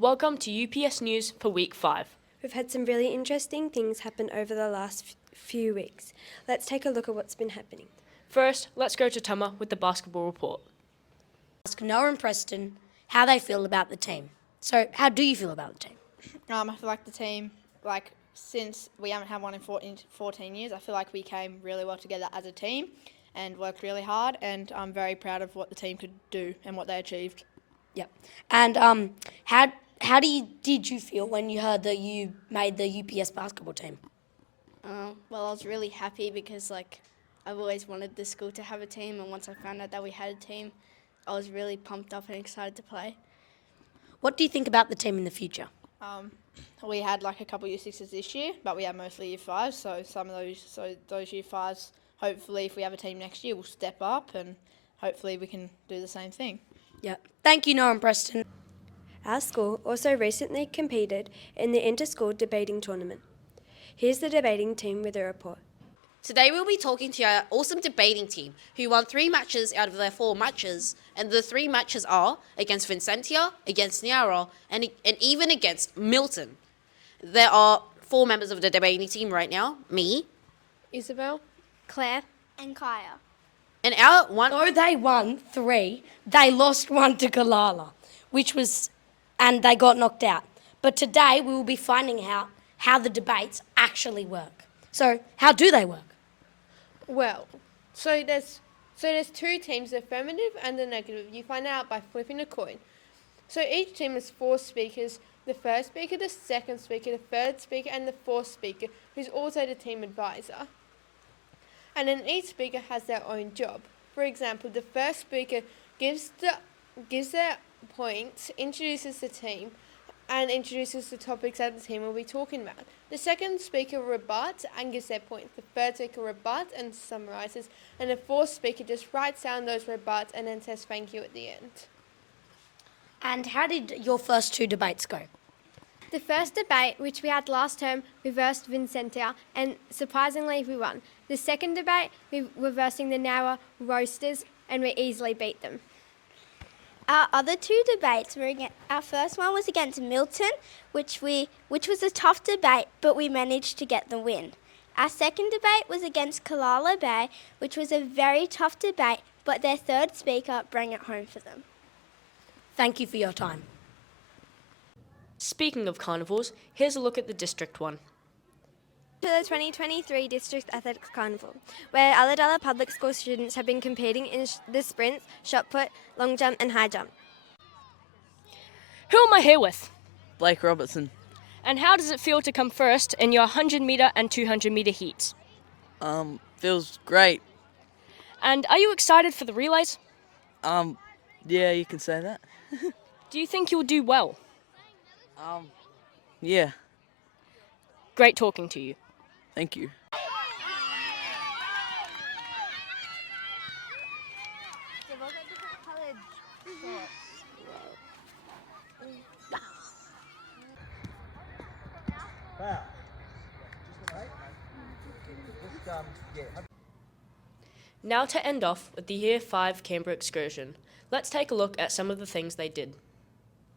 Welcome to UPS News for Week 5. We've had some really interesting things happen over the last few weeks. Let's take a look at what's been happening. First, let's go to Tama with the basketball report. Ask Noah and Preston how they feel about the team. So, how do you feel about the team? I feel like the team, since we haven't had one in 14 years, I feel like we came really well together as a team and worked really hard, and I'm very proud of what the team could do and what they achieved. Yep. And how did you feel when you heard that you made the UPS basketball team? Well, I was really happy because I've always wanted the school to have a team, and once I found out that we had a team, I was really pumped up and excited to play. What do you think about the team in the future? We had a couple year sixes this year, but we had mostly year fives. So those year fives, hopefully, if we have a team next year, we'll step up and hopefully we can do the same thing. Yeah. Thank you, Noah and Preston. Our school also recently competed in the inter-school debating tournament. Here's the debating team with a report. Today we'll be talking to our awesome debating team who won 3 matches out of their 4 matches, and the 3 matches are against Vincentia, against Nyara, and even against Milton. There are 4 members of the debating team right now, me, Isabel, Claire, and Kaya. and our one... Though they won 3, they lost 1 to Kalala, and they got knocked out. But today we will be finding out how the debates actually work. So, how do they work? Well, so there's 2 teams, the affirmative and the negative. You find out by flipping a coin. So each team has 4 speakers, the first speaker, the second speaker, the third speaker, and the fourth speaker, who's also the team advisor. And then each speaker has their own job. For example, the first speaker gives their points, introduces the team, and introduces the topics that the team will be talking about. The second speaker rebuts and gives their points. The third speaker rebuts and summarises. And the fourth speaker just writes down those rebuts and then says thank you at the end. And how did your first 2 debates go? The first debate, which we had last term, we versed Vincentia, and surprisingly we won. The second debate, we were versing the Nowa Roasters, and we easily beat them. Our other 2 debates were our first one was against Milton, which was a tough debate, but we managed to get the win. Our second debate was against Kalala Bay, which was a very tough debate, but their third speaker brought it home for them. Thank you for your time. Speaking of carnivals, here's a look at the district one. To the 2023 District Athletics Carnival, where Ulladulla Public School students have been competing in the sprints, shot put, long jump and high jump. Who am I here with? Blake Robertson. And how does it feel to come first in your 100 metre and 200 metre heats? Feels great. And are you excited for the relays? Yeah, you can say that. Do you think you'll do well? Yeah, Great talking to you. thank you. Now to end off with the Year 5 Canberra excursion, let's take a look at some of the things they did.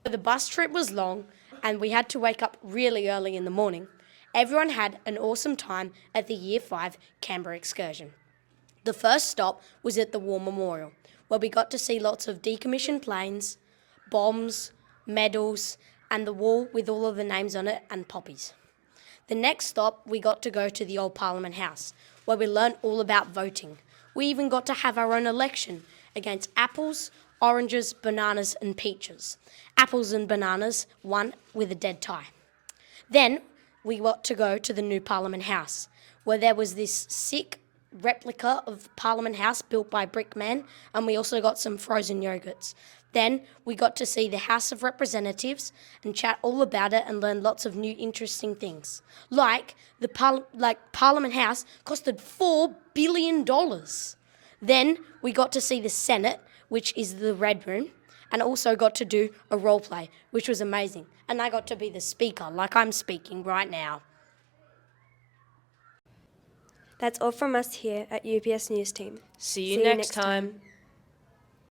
The bus trip was long and we had to wake up really early in the morning. Everyone had an awesome time at the Year 5 Canberra excursion. The first stop was at the War Memorial, where we got to see lots of decommissioned planes, bombs, medals, and the wall with all of the names on it and poppies. The next stop, we got to go to the old Parliament House, where we learned all about voting. We even got to have our own election against apples, oranges, bananas and peaches. Apples and bananas won with a dead tie. Then we got to go to the new Parliament House, where there was this sick replica of Parliament House built by Brickman, and we also got some frozen yogurts. Then we got to see the House of Representatives and chat all about it and learn lots of new interesting things. Like Parliament House costed $4 billion. Then we got to see the Senate, which is the Red Room, and also got to do a role play, which was amazing. And I got to be the speaker, like I'm speaking right now. That's all from us here at UPS News Team. See you next time.